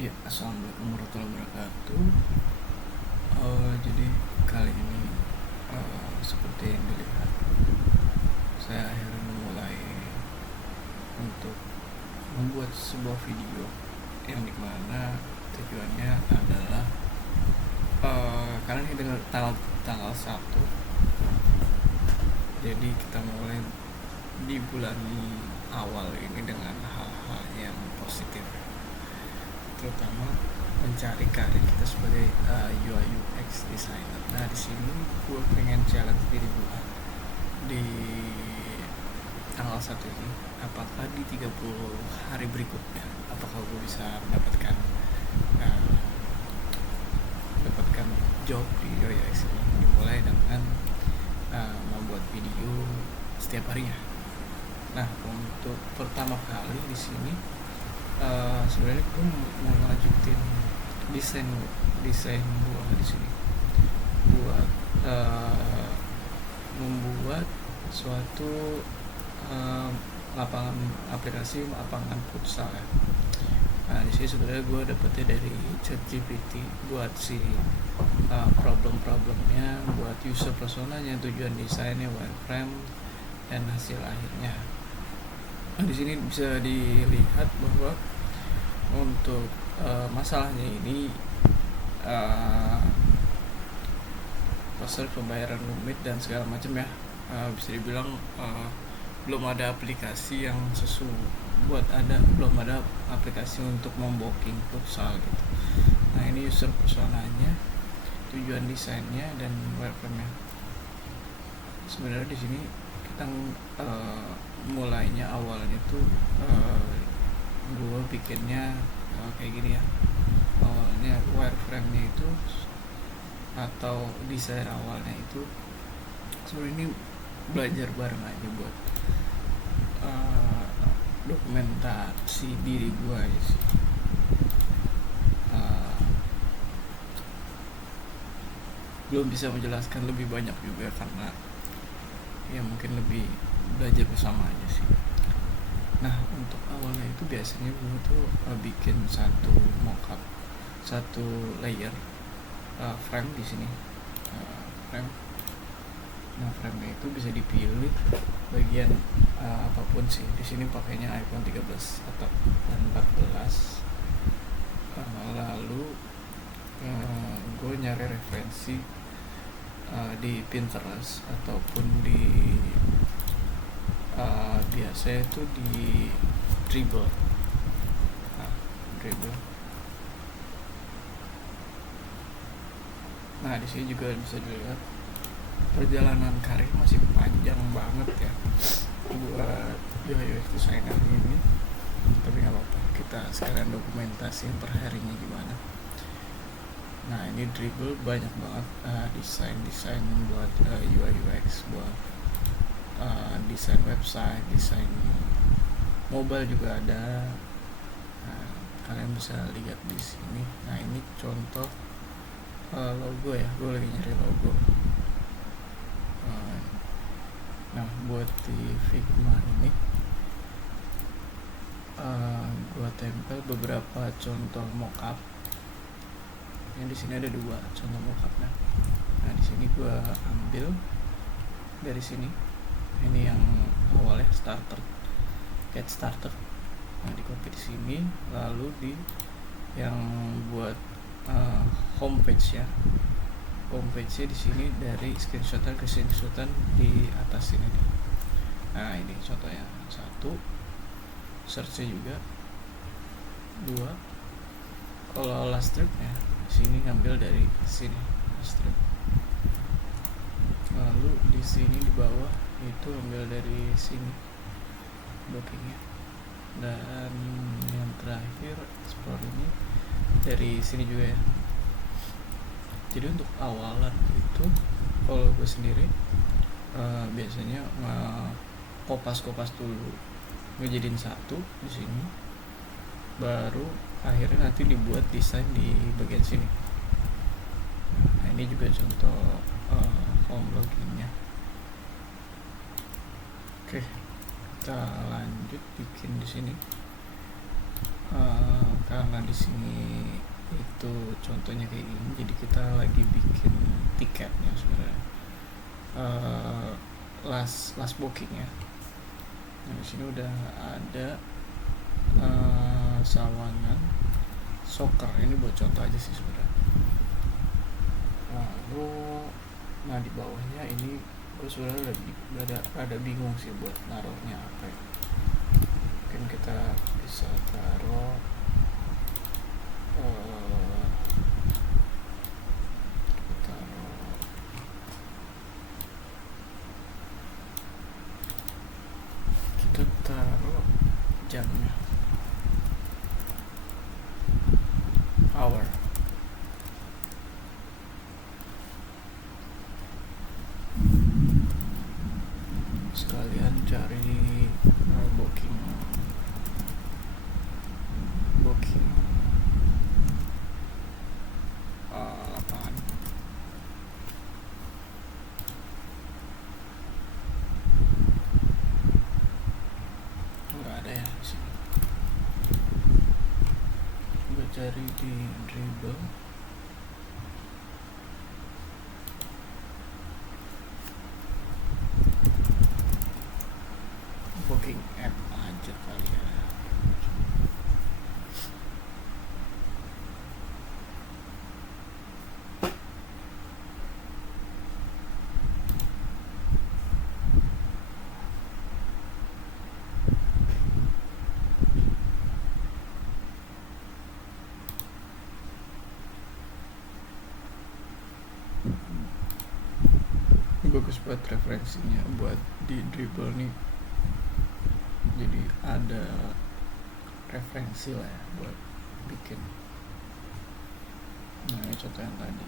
Ya, assalamualaikum warahmatullahi wabarakatuh. Jadi kali ini seperti yang dilihat, saya akhirnya memulai untuk membuat sebuah video yang dimana tujuannya adalah karena ini dengan tanggal 1, jadi kita mulai di bulan awal ini dengan hal-hal yang positif, terutama mencari karir kita sebagai UI UX designer. Nah, di sini gue pengen challenge diri gue di tanggal 1 ini, apakah di 30 hari berikutnya apakah gue bisa mendapatkan job di UI UX ini, dimulai dengan membuat video setiap harinya. Nah, untuk pertama kali di sini sebenarnya gue mau lanjutin desain gue di sini buat membuat suatu lapangan aplikasi lapangan futsal ya. Nah, di sini sebenarnya gue dapetnya dari ChatGPT buat si problem-problemnya, buat user personanya, tujuan desainnya, wireframe, dan hasil akhirnya. Nah, di sini bisa dilihat bahwa untuk masalahnya ini proses pembayaran rumit dan segala macam ya. Bisa dibilang belum ada aplikasi yang belum ada aplikasi untuk membooking futsal gitu. Nah, ini user personanya, tujuan desainnya, dan wireframe-nya. Sebenarnya di sini kita mulainya awalnya tuh gue bikinnya kayak gini ya. Awalnya wireframe-nya itu atau desain awalnya itu sebenarnya ini belajar bareng aja buat dokumentasi diri gue aja sih. Belum bisa menjelaskan lebih banyak juga karena ya mungkin lebih belajar bersama aja sih. Nah, untuk awalnya itu biasanya gue tuh bikin satu mockup, satu layer frame di sini, frame. Nah, frame itu bisa dipilih bagian apapun sih. Di sini pakainya iPhone 13 atau 14. Lalu gue nyari referensi di Pinterest ataupun di biasanya itu di Dribbble. Nah, di sini juga bisa dilihat perjalanan karir masih panjang banget ya buat UI UX designer ini, tapi nggak apa-apa, kita sekarang dokumentasi per harinya gimana. Nah, ini Dribbble banyak banget desain buat UI UX, buat desain website, desain mobile juga ada. Nah, kalian bisa lihat di sini. Nah, ini contoh logo ya, gue lagi nyari logo. Nah, buat di Figma ini gue tempel beberapa contoh mockup. Yang di sini ada 2 contoh mockupnya. Nah, di sini gue ambil dari sini. Ini yang awalnya get starter. Nah, di copy di sini, lalu di yang buat homepage ya. Homepage-nya di sini dari screenshotan ke screenshotan di atas ini. Nah, ini contohnya 1, search-nya juga 2. Kalau last strip ya, di sini ngambil dari sini last strip. Lalu di sini di bawah itu ambil dari sini blockingnya, dan yang terakhir explore ini dari sini juga ya. Jadi untuk awalan itu kalau gue sendiri biasanya kopas dulu, ngejadiin satu di sini, baru akhirnya nanti dibuat desain di bagian sini. Nah, ini juga contoh form loginnya. Oke, kita lanjut bikin di sini. Nah di sini itu contohnya kayak gini. Jadi kita lagi bikin tiketnya sebenarnya. Last booking ya. Nah di sini udah ada Sawangan Soccer. Ini buat contoh aja sih sebenarnya. Lalu, nah di bawahnya ini gue sebenarnya ada bingung sih buat naruhnya apa ya. Mungkin kita bisa taruh kita taruh jamnya, hour. Sekalian cari booking lapangan. Nggak ada ya di sini. Gue cari di Dribble. Booking app aja kali ya. Bagus buat referensinya buat di Dribble nih, jadi ada referensi lah ya buat bikin. Nah ini contoh yang tadi.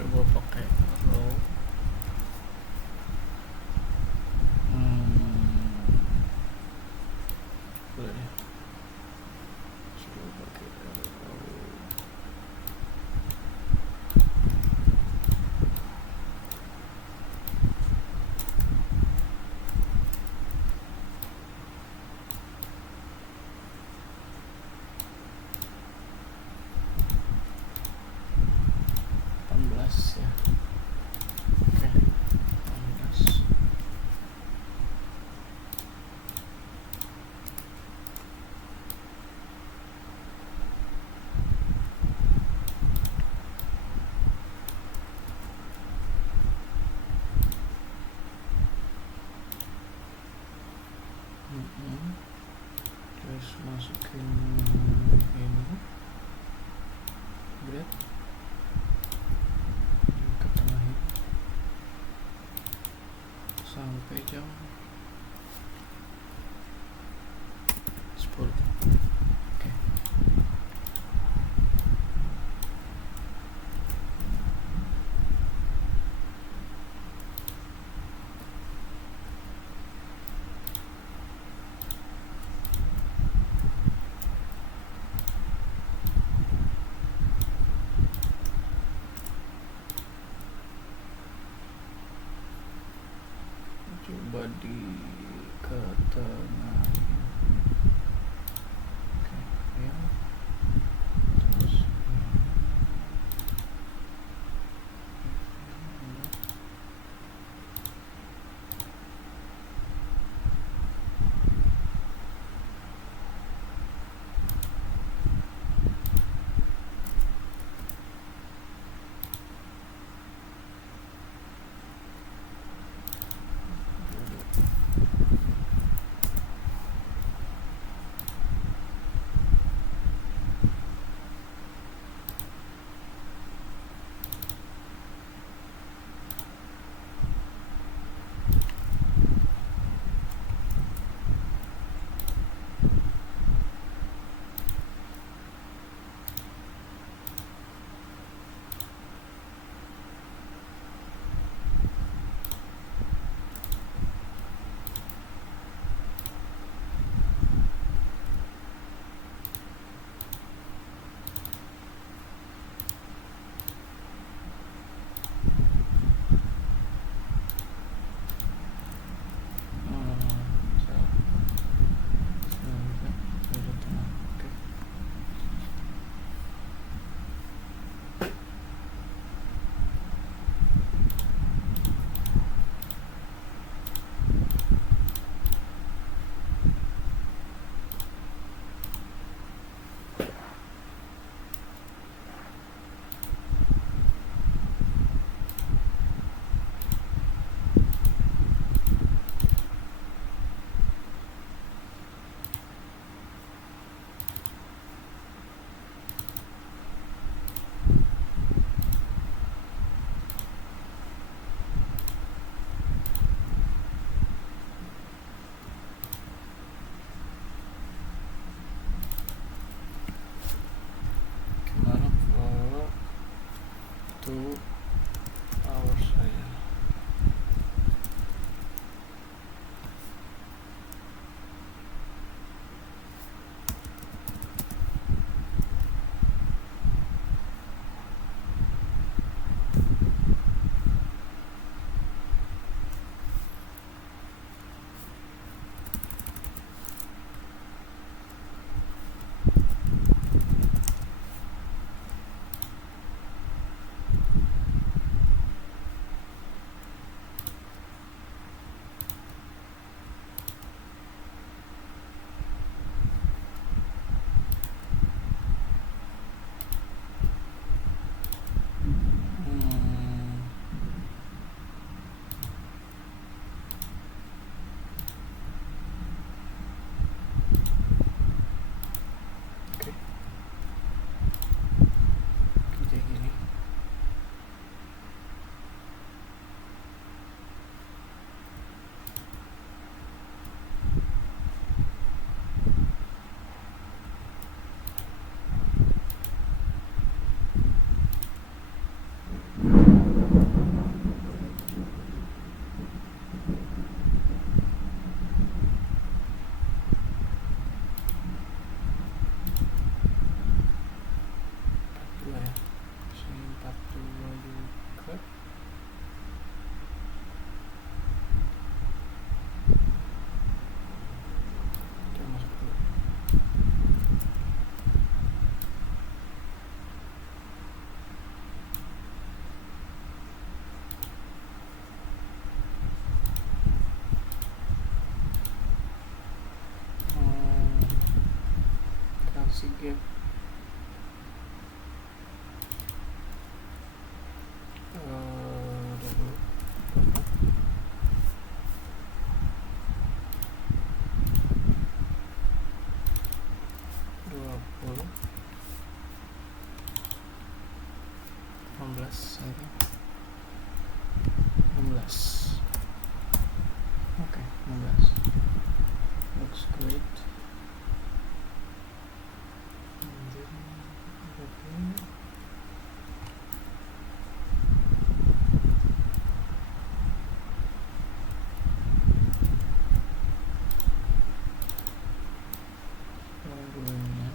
coba pakai row. Boleh deh, coba pakai row. Ya, oke, 18. Terus masukin ini, bread ke tengah sampai jam 10. Oke. Coba di ke tengah. Oke, ya. Terus gimana kalau 2 hours saja? Yep. Dulu. Berapa? 20 16 I think 16. Okay, 16 looks great. And then okay. Sekarang dulu ini ya.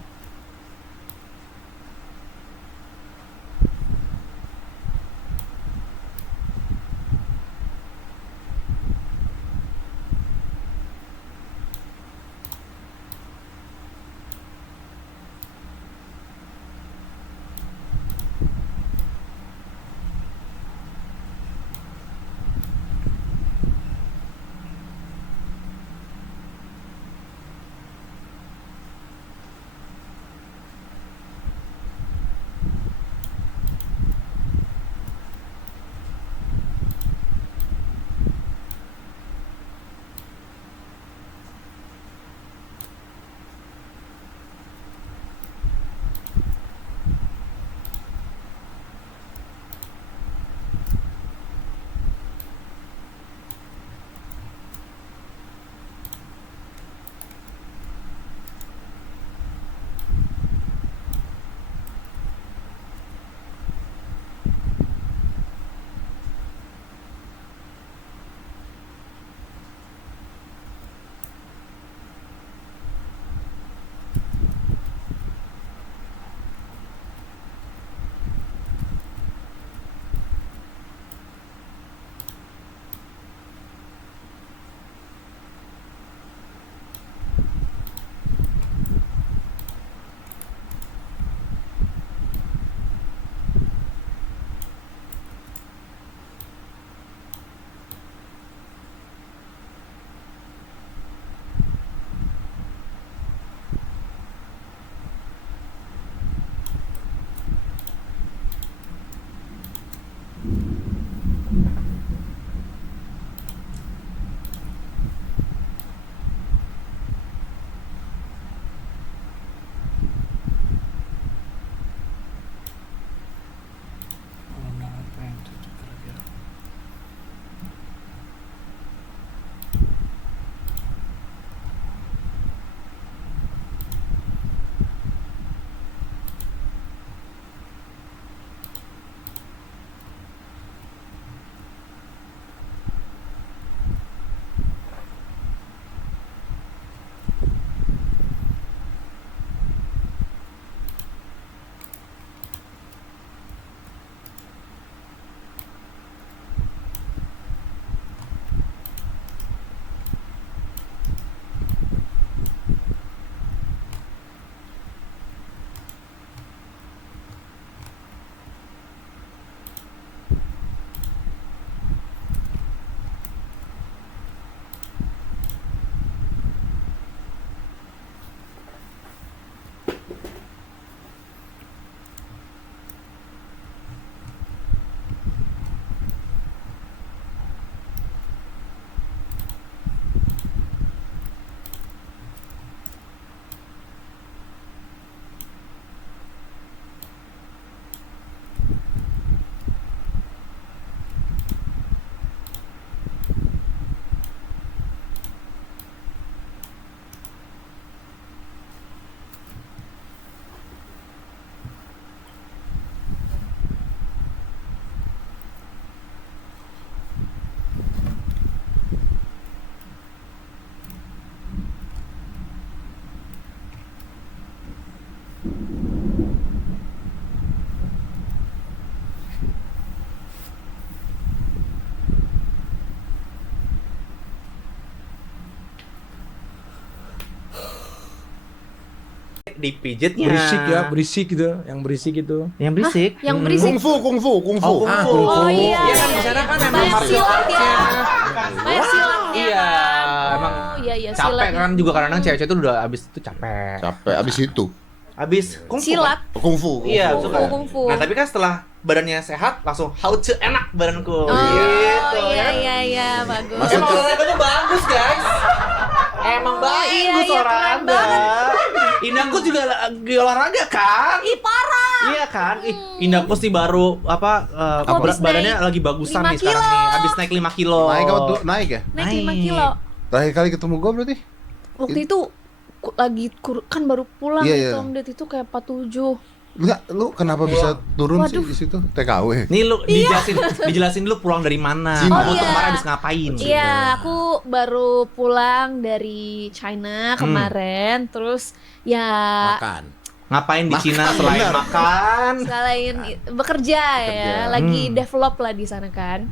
Warna apa yang cocok kira-kira? Dipijitnya. Berisik gitu, yang berisik itu. Yang berisik. Yang berisik. Kungfu. Oh, Oh iya. Iya kan di sana kan emang Banyak martial silatnya. arts-nya. Banyak silatnya. Iya, kan? emang Oh, iya capek silat. kan juga kadang-kadang cewek-cewek itu udah abis itu capek. Capek abis itu. Habis kungfu. Silat. Kungfu. Iya, Kungfu, suka. kungfu. Nah, tapi kan setelah badannya sehat langsung how to enak badanku. Oh Gitu, iya ya. iya bagus. Emang olahraganya bagus, guys. Emang bagus iya, keren olahraga. banget. Indahku juga lagi olahraga kan? Ih parah. Iya kan? Indahku sih baru habis badannya naik lagi bagusan 5 nih sekarang kilo. nih. Habis naik 5 kilo. Naik apa tuh? Naik ya? Naik 5 Naik. kilo. Terakhir kali ketemu gua berarti? Waktu itu kan baru pulang Iya, gitu iya. Om Ded, itu kayak 47. Enggak, lu kenapa bisa turun Waduh. sih di situ? TKW. Nih lu dijelasin dulu pulang dari mana. Cina. Kamu Oh, iya. kemarin habis ngapain? Iya, aku baru pulang dari China kemarin, terus ya Makan. Ngapain di Cina selain benar. makan? sekalian bekerja ya, lagi develop lah di sana kan.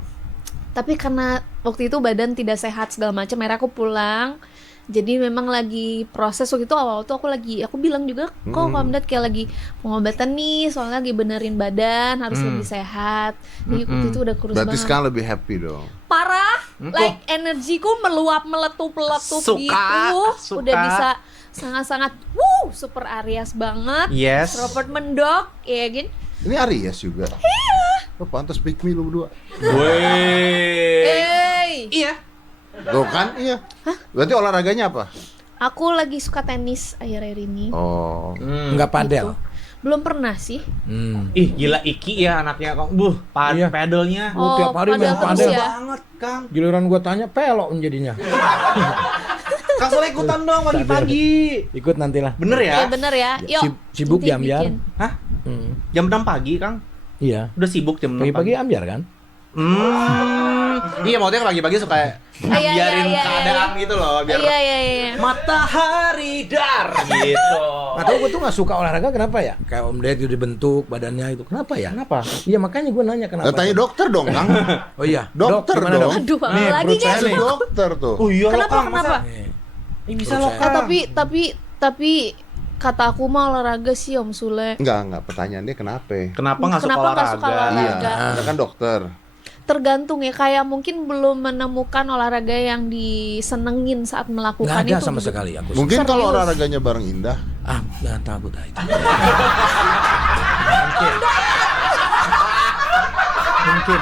Tapi karena waktu itu badan tidak sehat segala macam, akhirnya aku pulang. Jadi memang lagi proses waktu itu awal tuh aku bilang juga kok Om Ded kayak lagi pengobatan nih, soalnya lagi benerin badan harus lebih sehat. Jadi waktu itu udah kurus Berarti banget. sekarang lebih happy dong. Parah, like energiku meluap meletup Suka, gitu. suka. Udah bisa sangat-sangat super Aries banget. Yes. Robert mendok, ya kan? Ini Aries juga. Iya. Oh, pantas pick me lu berdua. Weh. Hey, Iya. Tuh kan? Iya. Berarti olahraganya apa? aku lagi suka tenis akhir-akhir ini. Oh. Enggak padel. Belum pernah sih. Ih, gila Iki ya anaknya Kang. Iya. Padelnya. Oh, tiap hari main terus padel. ya. Banget, Kang. Giliran gua tanya pelok menjadinya. Kang Soleh ikutan dong pagi-pagi. Ikut nantilah. Bener ya? Ya bener ya. Yuk. Sibuk nanti jam-jam. bikin. Hah? Hmm. Jam 6 pagi, Kang? Iya. Udah sibuk jam 6 Pagi-pagi pagi. ambiar kan? Iya, maksudnya pagi-pagi suka Iya, biarin iya, keadaan gitu loh, biar Iya iya iya. matahari dar gitu. Nggak tahu gue tuh nggak suka olahraga kenapa ya? Kayak Om Ded itu dibentuk badannya itu. Kenapa ya? Kenapa? Iya makanya gue nanya kenapa. Tanya dokter dong, Kang. Oh iya. Dokter gimana, dong. Aduh, apa Nih, lagi perut guys? saya Saya nih. dokter tuh. Oh iya, Kenapa? loh, Kang. Kenapa? Nih. Ini bisa Perut loh, saya. Kang. Tapi kata aku mah olahraga sih Om Sule. Enggak, pertanyaan dia kenapa? Kenapa nggak suka Kenapa nggak suka olahraga? olahraga? Iya, Anda kan dokter. Tergantung ya, kayak mungkin belum menemukan olahraga yang disenengin saat melakukan Nggak ada itu. sama gitu. sekali aku. Mungkin kalau Serius. olahraganya bareng Indah. Ah, nggak takut ah itu. Mungkin.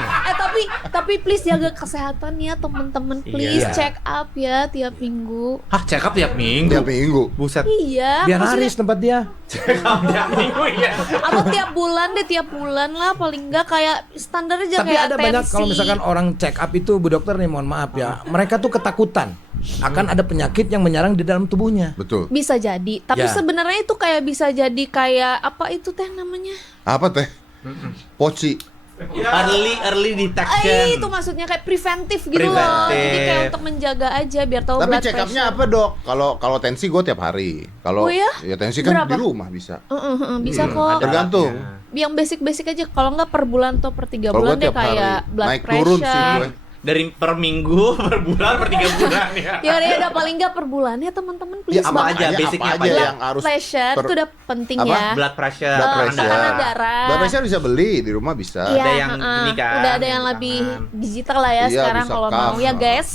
Tapi please jaga kesehatan ya teman-teman, please Iya. check up ya tiap minggu. Hah, check up tiap minggu? Tiap minggu. Buset. Iya, Biar maksudnya laris tempat dia. Check up tiap minggu ya. atau tiap bulan lah paling enggak kayak standar aja Tapi kayak ada banyak tensi. kalau misalkan orang check up itu Bu Dokter nih mohon maaf ya. Mereka tuh ketakutan akan ada penyakit yang menyerang di dalam tubuhnya. Betul. Bisa jadi, tapi Ya. sebenarnya itu kayak bisa jadi kayak apa itu teh namanya? Apa teh? Poci. Early detection. Itu maksudnya kayak preventif gitu loh. Preventif. Jadi kayak untuk menjaga aja biar tahu Tapi blood check up-nya pressure. apa, Dok? Kalau tensi gue tiap hari. Kalau Oh, ya? tensi kan Berapa? di rumah bisa. Bisa kok. Tergantung. Yang basic-basic aja. Kalau nggak per bulan atau per 3 Kalau bulan gue deh tiap hari kayak blood naik pressure. turun sih gue. Dari per minggu, per bulan, per 3 bulan ya. Ya udah paling nggak per bulan ya teman-teman please Ya, apa banget. aja, basicnya apa aja? yang harus Pressure itu udah penting apa? ya. Blood pressure, Blood tekanan pressure. darah. Tekanan darah. Blood pressure bisa beli di rumah bisa. Iya, Ada yang heeh. ini kan, Udah ada yang yang di lebih tangan. digital lah ya Iya, sekarang bisa kalau cuff. mau ya guys.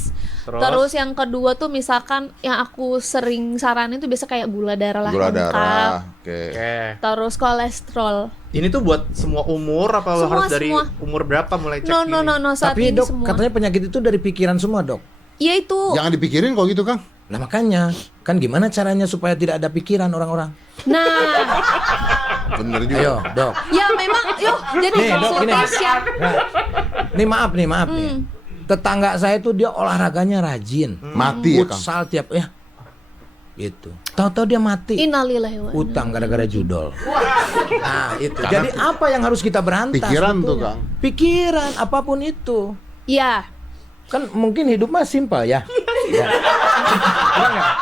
Terus? Yang kedua tuh misalkan yang aku sering saranin tuh biasa kayak gula darah lah Gula lengkap. darah. Oke. Oke. Terus kolesterol. Ini tuh buat semua umur apa Semua, harus dari semua. umur berapa mulai cek No ini? saat Tapi ini Dok, semua. katanya penyakit itu dari pikiran semua, Dok. Ya itu. Jangan dipikirin kok gitu, Kang. Nah makanya, kan gimana caranya supaya tidak ada pikiran orang-orang? Nah, Bener juga. Ayo, Dok. ya memang yuk jadi Nih, Dok, gini. consultation. Nah, nih maaf nih. Tetangga saya tuh dia olahraganya rajin. Mati ya, Kang. Futsal tiap ya. Gitu. Tahu-tahu dia mati. Innalillahi wa inna Utang gara-gara judol. Nah, itu. Karena Jadi apa yang harus kita berantas? pikiran tuh, sebetulnya? Kang. Pikiran apapun itu. Ya, Kan mungkin hidup mah simpel ya. Ya. Bener nggak?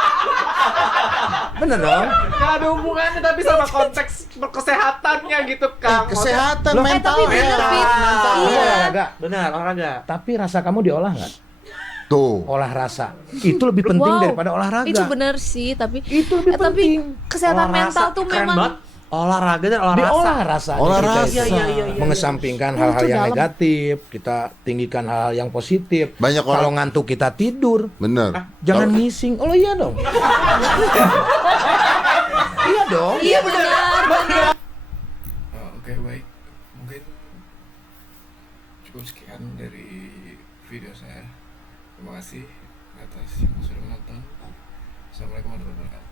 Bener dong. Gak ada hubungannya tapi sama konteks kesehatannya gitu, Kang. Kesehatan Loh, mental. tapi bener, Fit. Kamu Iya. olahraga. Benar, olahraga. Tapi rasa kamu diolah nggak? Tuh. Olah rasa. Itu lebih penting Wow, daripada olahraga. itu bener sih, tapi Itu lebih tapi penting. kesehatan Olah mental rasa, tuh keren memang banget. Olahraga dan olah rasa. Diolah rasa. Olah Kita rasa. itu Iya. mengesampingkan hal-hal Itu yang dalam. negatif, kita tinggikan hal-hal yang positif. Banyak orang- Kalau ngantuk kita tidur. Bener. Jangan ngising. Oh iya dong. Iya dong. iya benar. video saya. Terima kasih atas yang sudah menonton. Assalamualaikum warahmatullahi wabarakatuh.